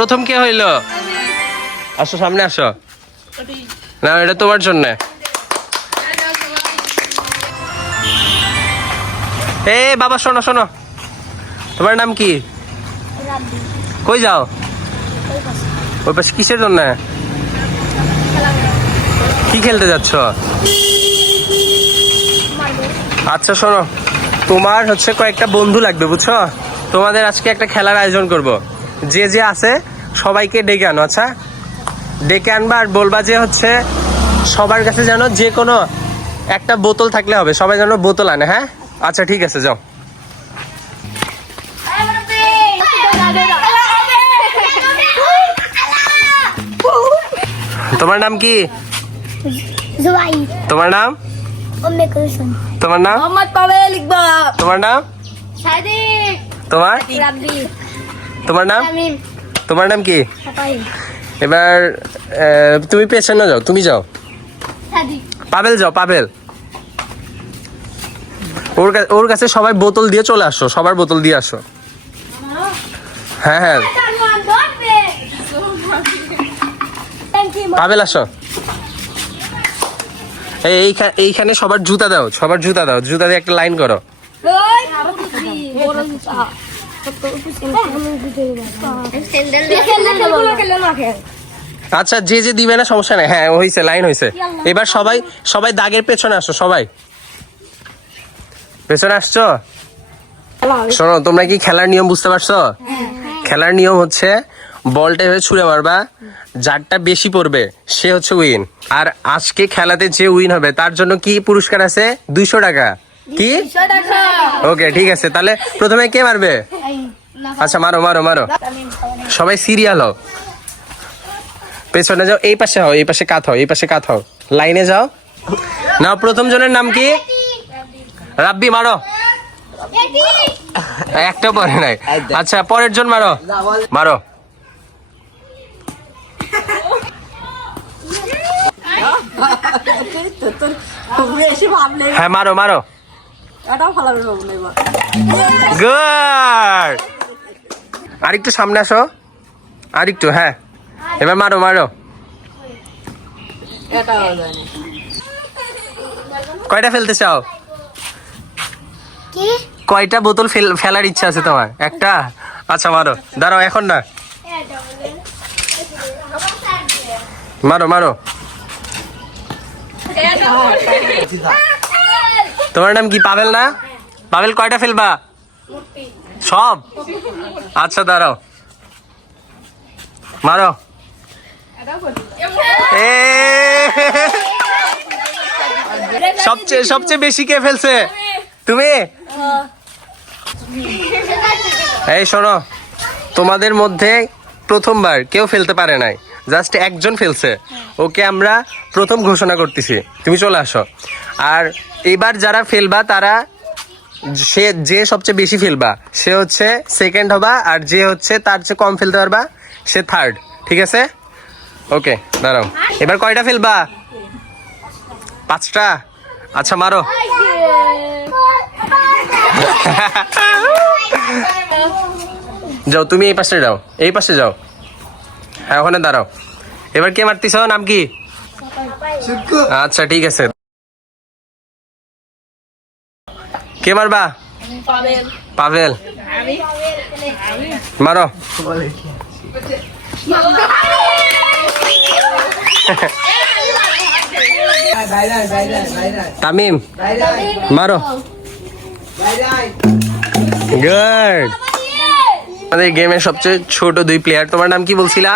প্রথম কে হইলো? আসো সামনে আসো। না এটা তোমার জন্য। এ বাবা শোনো শোনো, তোমার নাম কি? কই যাও? ওই পাশে কিসের জন্য? কি খেলতে যাচ্ছ? আচ্ছা শোনো, তোমার হচ্ছে কয়েকটা বন্ধু লাগবে বুঝছো। তোমাদের আজকে একটা খেলার আয়োজন করব। যে যে আছে সবাইকে ডেকে আনো। আচ্ছা ডেকে আনবা আর বলবা যে হচ্ছে সবার কাছে যেন যে কোনো একটা বোতল থাকলে হবে, সবাই যেন বোতল আনে। হ্যাঁ আচ্ছা ঠিক আছে যাও। তোমার নাম কি? তোমার নাম? তোমার নাম? তোমার নাম? তোমার? তোমার নাম? তোমার নাম কি? এবার তুমি পেছনে যাও, তুমি যাও। পাবেল যাও, পাবেল। ওর কাছে সবাই বোতল দিয়ে চলে আসো, সবার বোতল দিয়ে আসো। হ্যাঁ হ্যাঁ পাবেল আসো। এইখানে সবার জুতা দাও, সবার জুতা দাও, জুতা দিয়ে একটা লাইন করো। আচ্ছা যে যে দিবে না সমস্যা নেই। হ্যাঁ হয়েছে, লাইন হয়েছে। এবার সবাই সবাই দাগের পেছনে আসো, সবাই পেছনে আসছো। শোনো তোমরা কি খেলার নিয়ম বুঝতে পারছো? খেলার নিয়ম হচ্ছে বলটা এভাবে ছুঁড়ে মারবা, যারটা বেশি পড়বে সে হচ্ছে উইন। আর আজকে খেলাতে যে উইন হবে তার জন্য কি পুরস্কার আছে? 200 টাকা। কি? ওকে ঠিক আছে, তাহলে প্রথমে কে মারবে? আচ্ছা মারো মারো মারো, সবাই সিরিয়াল হও। পেছনে যাও, এই পাশে হও, এই পাশে কাত হও, এই পাশে কাত হও, লাইনে যাও। নাও প্রথম জনের নাম কি? রাব্বি মারো। একটা পরে নাই। আচ্ছা পরের জন মারো, মারো। হ্যাঁ মারো মারো। গুড। আরেকটু সামনে আসো, আরেকটু। হ্যাঁ এবার মারো মারো। কয়টা ফেলতে চাও? কয়টা বোতল ফেলার ইচ্ছা আছে তোমার? একটা? আচ্ছা মারো, দাঁড়াও এখন না, মারো মারো। তোমার নাম কি? পাবেল না? পাবেল কয়টা ফেলবা? সব? আচ্ছা দাঁড়াও, মারো। সবচেয়ে সবচেয়ে বেশি কে ফেলছে? তুমি? এই শোনো, তোমাদের মধ্যে প্রথমবার কেউ ফেলতে পারে নাই, জাস্ট একজন ফেলছে, ওকে আমরা প্রথম ঘোষণা করতেছি। তুমি চলে আসো। আর এবার যারা ফেলবা তারা, যে সবচেয়ে বেশি ফেলবা সে হচ্ছে সেকেন্ড হবা, আর যে হচ্ছে তার চেয়ে কম ফেলতে পারবা সে থার্ড। ঠিক আছে? ওকে দাঁড়াও। এবার কয়টা ফেলবা? 5টা? আচ্ছা মারো। যাও তুমি এই পাশে যাও, এই পাশে যাও। হ্যাঁ ওখানে দাঁড়াও। এবার কে মারতিস? নাম কি? আচ্ছা ঠিক আছে। কে মারবা? পাবেল। মারো। তামিম মারো। গুড। আমাদের গেমের সবচেয়ে ছোট 2 প্লেয়ার। তোমার নাম কি বলছিলা?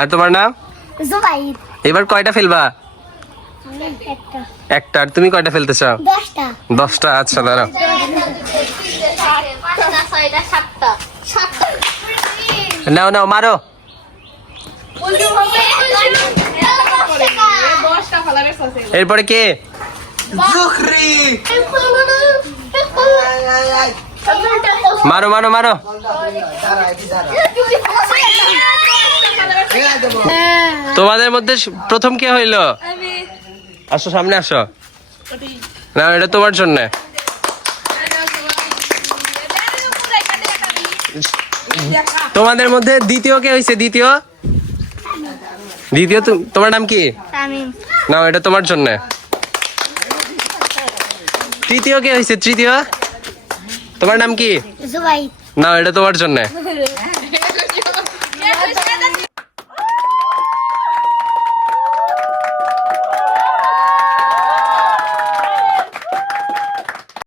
আর তোমার নাম? জুবাইর। এবার কয়টা ফেলবা? একটা। আর তুমি কয়টা ফেলতে চাও? 10টা। আচ্ছা দাঁড়াও। নাও নাও মারো। এরপরে কে? মারো মারো মারো। তোমাদের মধ্যে প্রথম কে হইলো? আসো সামনে আসো। না এটা তোমার জন্য। তোমাদের মধ্যে দ্বিতীয় কে হয়েছে? দ্বিতীয় দ্বিতীয় তোমার নাম কি? তামিম। নাও, এটা তোমার জন্য। তৃতীয় কে হয়েছে? তৃতীয় তোমার নাম কি? জুবাইর। নাও, এটা তোমার জন্য।